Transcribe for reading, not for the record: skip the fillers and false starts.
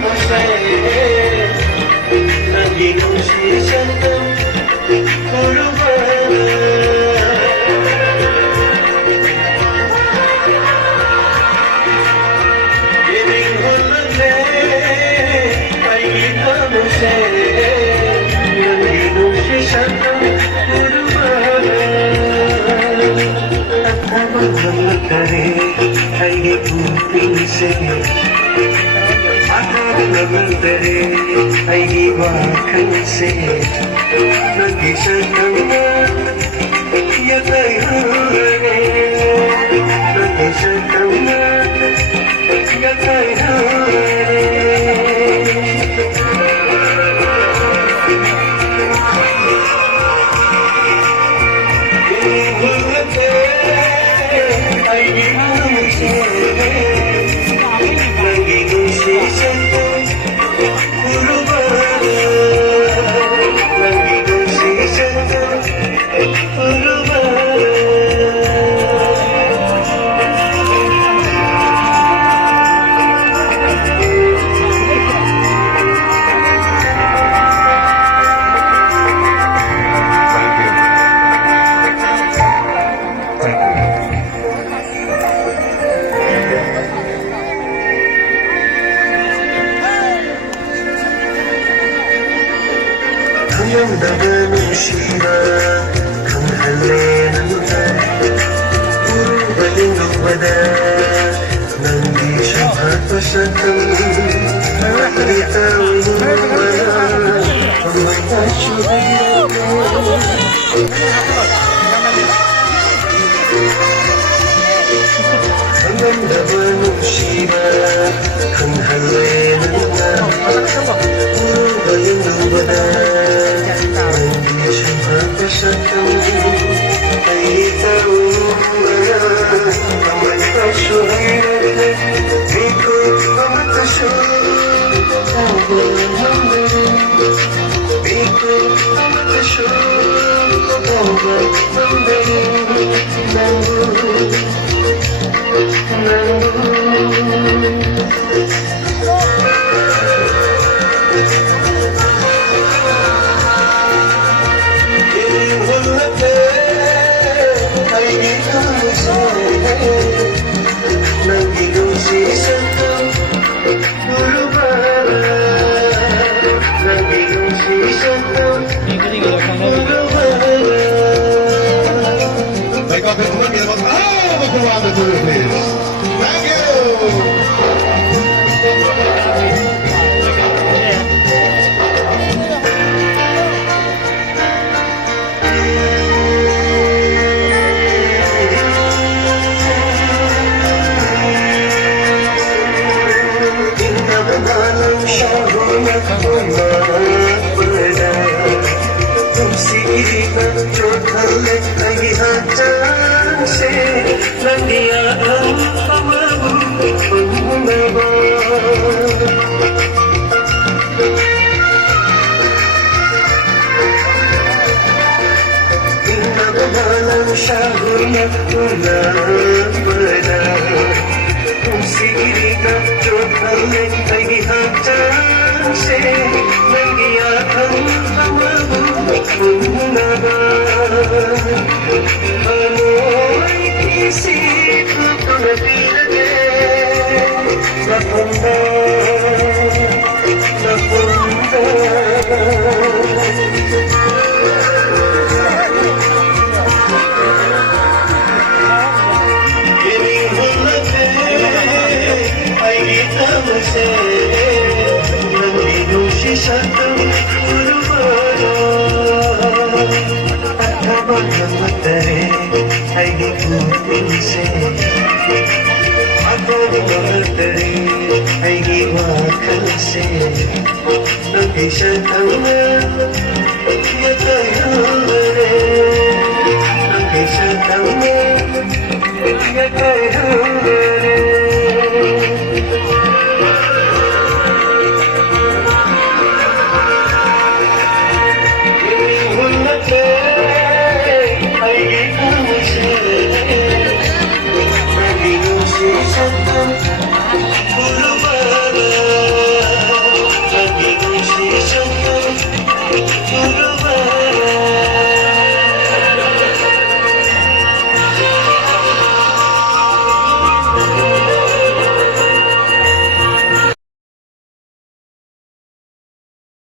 mo naging usisan ng kurubana. Ibig hulate ay kita mo naging usisan ng kurubana. At habang namatari ay ikuting sa'yo. Namatari ay iwakan sa'yo. Nag-isa kang yatay hangin. Nag-isa kang yatay hangin. Ihulate ay iwakan naging usisan ng kurubana. Naging usisan ng kurubana. Kayamdaman ng siya kang halinan puro baling lubada nang di siya patpasatang nakalitawin mo wala ang may kasyuhin. Kayamdaman ng siya kang halinan puro baling lubada ay ikaw wala ang may kasyuhin. Ikot ang matasyon ikot ang matasyon bawat panggaling naging usisan ng kurubana. Naging usisan ng kurubana. Take off his money. Oh, look around the two, please. Thank you. तुमसे जो धल नहीं हाथ से लगिया शाहुना तुना बना तुमसे जो धल नहीं हाथ से लगिया Hanoy isip ko na pinagay napunta Giling hulate ay kita mo naging usisan ng kurubana. Habang namatari ay ikutin sa'yo. Habang namatari ay iwakan sa'yo. Nag-isa kang